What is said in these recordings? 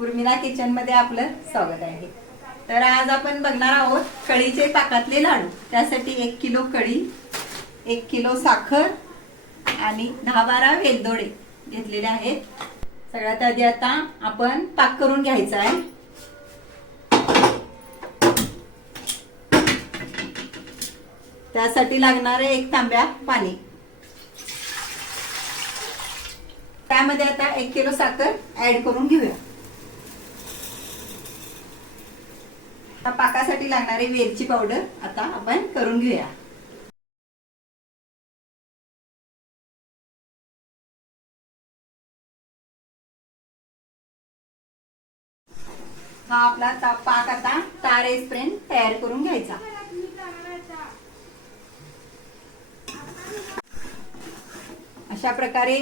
उर्मिला किचनमध्ये आपलं स्वागत आहे. तर आज आपण बघणार आहोत कळीचे पाकातले लाडू. त्यासाठी एक किलो कळी एक किलो साखर आणि दहा बारा वेलदोडे घेतलेले आहेत. सगळ्यात आधी आता आपण पाक करून घ्यायचा आहे. त्यासाठी लागणारे एक तांब्या पाणी. त्यामध्ये आता एक किलो साखर ऍड करून घेऊया. आता पाकासाठी लागणारी वेलची पावडर आता आपण करून घेऊया. हा आपला पाक आता तार येईपर्यंत तयार करून घ्यायचा. अशा प्रकारे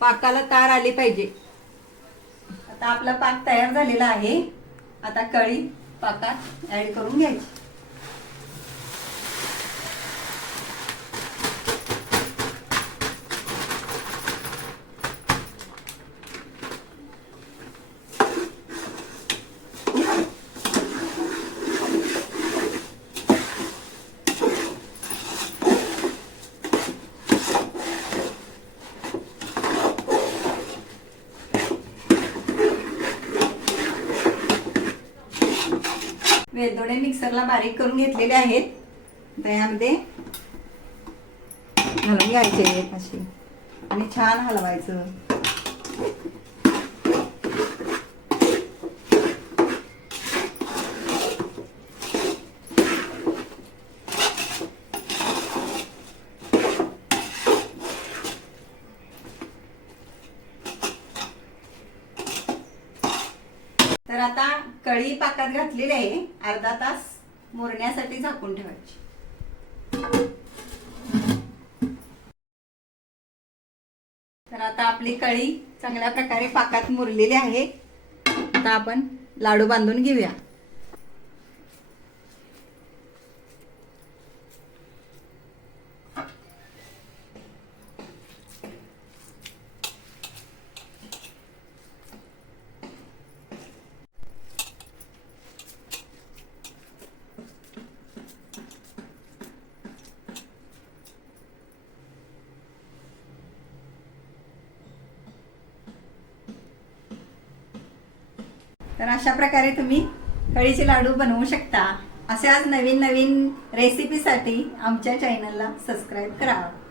पाकाला तार आले पाहिजे. आता आपला पाक तयार झालेला आहे. आता कळी पाकात ऍड करून घ्यायची. वेलदोडे मिक्सरला बारीक करून घेतलेले आहेत. त्यामध्ये घालून घ्यायचे असे आणि छान हलवायचं तर आता कळी पाकात घातलेली आहे. अर्धा तास मुरण्यासाठी झाकून ठेवायची. तर आता आपली कळी चांगल्या प्रकारे पाकात मुरलेली आहे. आता आपण लाडू बांधून घेऊया. तर अशा प्रकारे तुम्ही कळीचे लाडू बनवू शकता. असे आज नवीन नवीन रेसिपीसाठी आमच्या चॅनलला सबस्क्राईब करावं